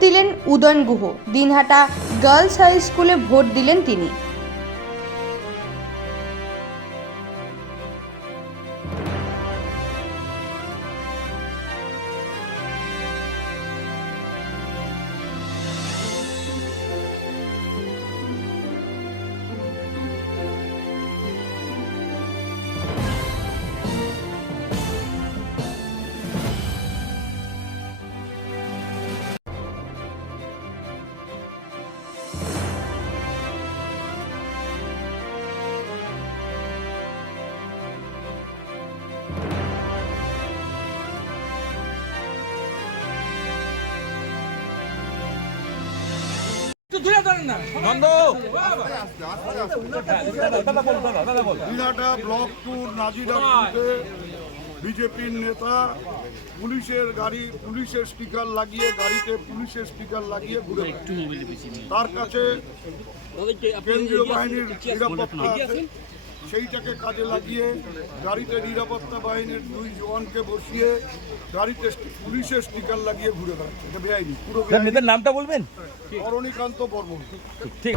দিলেন Udayan Guha. Dinhata girls high স্কুলে ভোট দিলেন তিনি। দিনহাটা ব্লক টুর নাজিরাটে বিজেপির নেতা পুলিশের গাড়ি পুলিশের স্টিকার লাগিয়ে গাড়িতে পুলিশের স্টিকার লাগিয়ে ঘুরে। তার কাছে কেন্দ্রীয় বাহিনীর নিরাপত্তা সেইটাকে কাজে লাগিয়ে গাড়িতে নিরাপত্তা বাহিনীর দুই জওয়ানকে বসিয়ে গাড়িতে পুলিশের স্টিকার লাগিয়ে ঘুরে বেড়াচ্ছে। এটা বেআইনি পুরো নামটা বলবেন? অরণিকান্ত বর্মন। ঠিক।